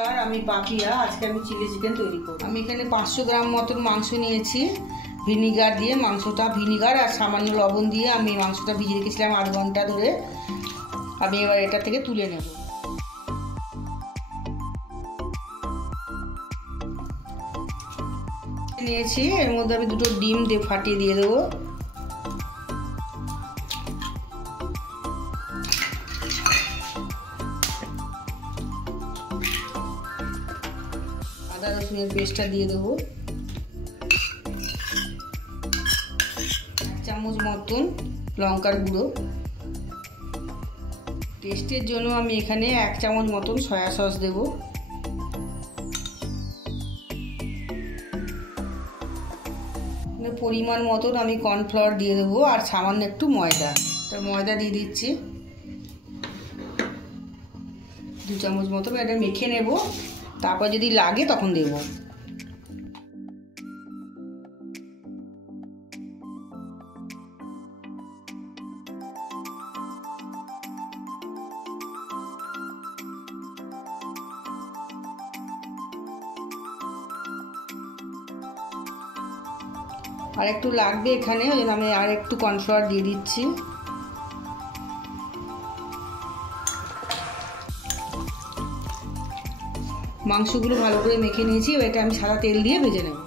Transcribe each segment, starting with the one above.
আর আমি পাপিয়া, আজকে আমি চিলি চিকেন তৈরি করব। আমি এখানে 500 গ্রাম মতন মাংস নিয়েছি। ভিনিগার দিয়ে মাংসটা, ভিনিগার আর সামান্য লবণ দিয়ে আমি মাংসটা ভিজিয়ে রেখেছিলাম 8 ঘন্টা ধরে। আমি এবার এটা থেকে তুলে নেব। নিয়েছি, এর মধ্যে আমি 2টো ডিম ফাটিয়ে দিয়ে দেবো। আদা রসুনের পেস্টটা দিয়ে দেবো। 1 চামচ মতন লঙ্কার গুঁড়ো। টেস্টের জন্য আমি এখানে 1 চামচ মতন সয়া সস দেবো। পরিমাণ মতন আমি কর্নফ্লাওয়ার দিয়ে দেবো আর সামান্য একটু ময়দা। তো ময়দা দিয়ে দিচ্ছি 2 চামচ মতন। এটা মেখে নেব, তারপর যদি লাগে তখন দেবো। আর একটু লাগবে এখানে, ওই জন্য আমি আর একটু কর্নফ্লাওয়ার দিয়ে দিচ্ছি। মাংসগুলো ভালো করে মেখে নিয়েছি, এটা আমি সাদা তেল দিয়ে ভেজে নেব।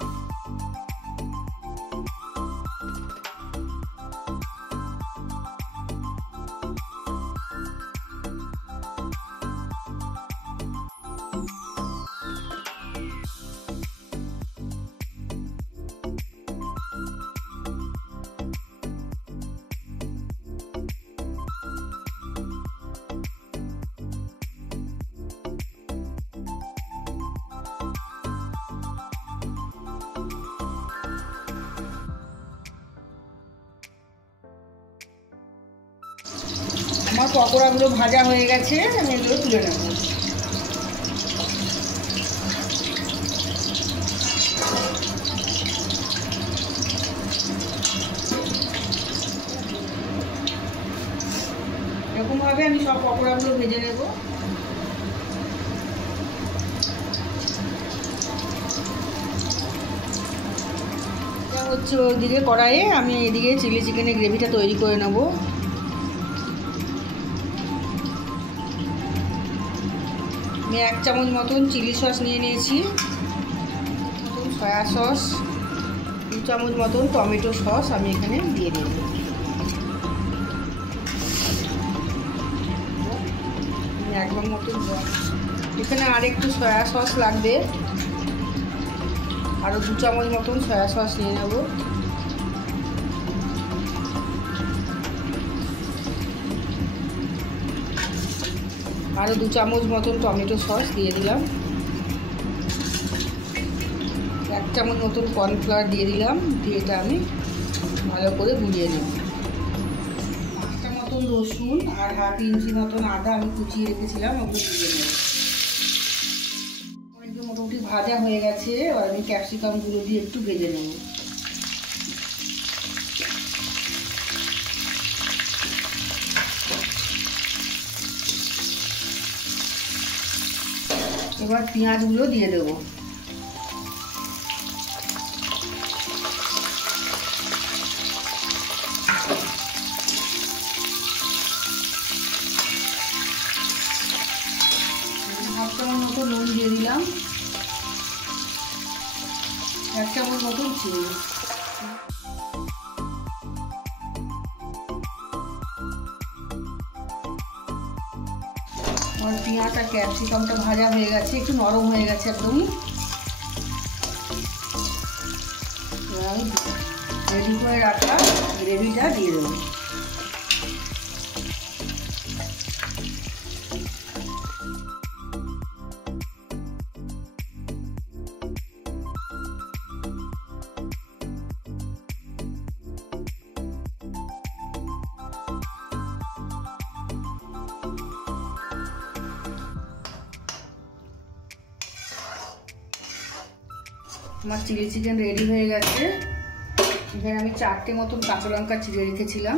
আমার পকোড়াগুলো ভাজা হয়ে গেছে, আমি এগুলো তুলে নেব। এরকমভাবে আমি সব পকোড়াগুলো ভেজে নেব। হচ্ছে ওইদিকে কড়াইয়ে আমি এদিকে চিলি চিকেনের গ্রেভিটা তৈরি করে নেব। আমি 1 চামচ মতন চিলি সস নিয়ে নিয়েছি, সয়া সস, 2 চামচ মতন টমেটো সস আমি এখানে দিয়ে দেব। একবার মতন এখানে আর একটু সয়া সস লাগবে, আরও 2 চামচ মতন সয়া সস নিয়ে নেব। আরও 2 চামচ মতন টমেটো সস দিয়ে দিলাম। 1 চামচ মতন কর্নফ্লাওয়ার দিয়ে দিলাম। দিয়ে এটা আমি ভালো করে গুলিয়ে নেব। 5টা মতন রসুন আর 1/2 ইঞ্চি মতন আদা আমি কুচিয়ে রেখেছিলাম, ওগুলো দিয়ে নেব। অনেকটা মোটামুটি ভাজা হয়ে গেছে, এবার আমি ক্যাপসিকামগুলো দিয়ে একটু ভেজে নেব। এবার পেঁয়াজগুলো দিয়ে দেবো। হাফ চামচ মতো নুন দিয়ে দিলাম, 1 চামচ মতন চিনি। আমার পেঁয়াজ আর ক্যাপসিকামটা ভাজা হয়ে গেছে, একটু নরম হয়ে গেছে একদমই। রেডি করে রাখা গ্রেভিটা দিয়ে দেবো। আমার চিলি চিকেন রেডি হয়ে গেছে। এখানে আমি 4টে মতন কাঁচা লঙ্কা চিড়ে রেখেছিলাম,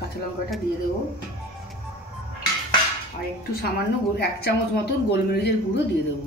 কাঁচা লঙ্কাটা দিয়ে দেবো। আর একটু সামান্য 1 চামচ মতন গোলমরিচের গুঁড়ো দিয়ে দেবো।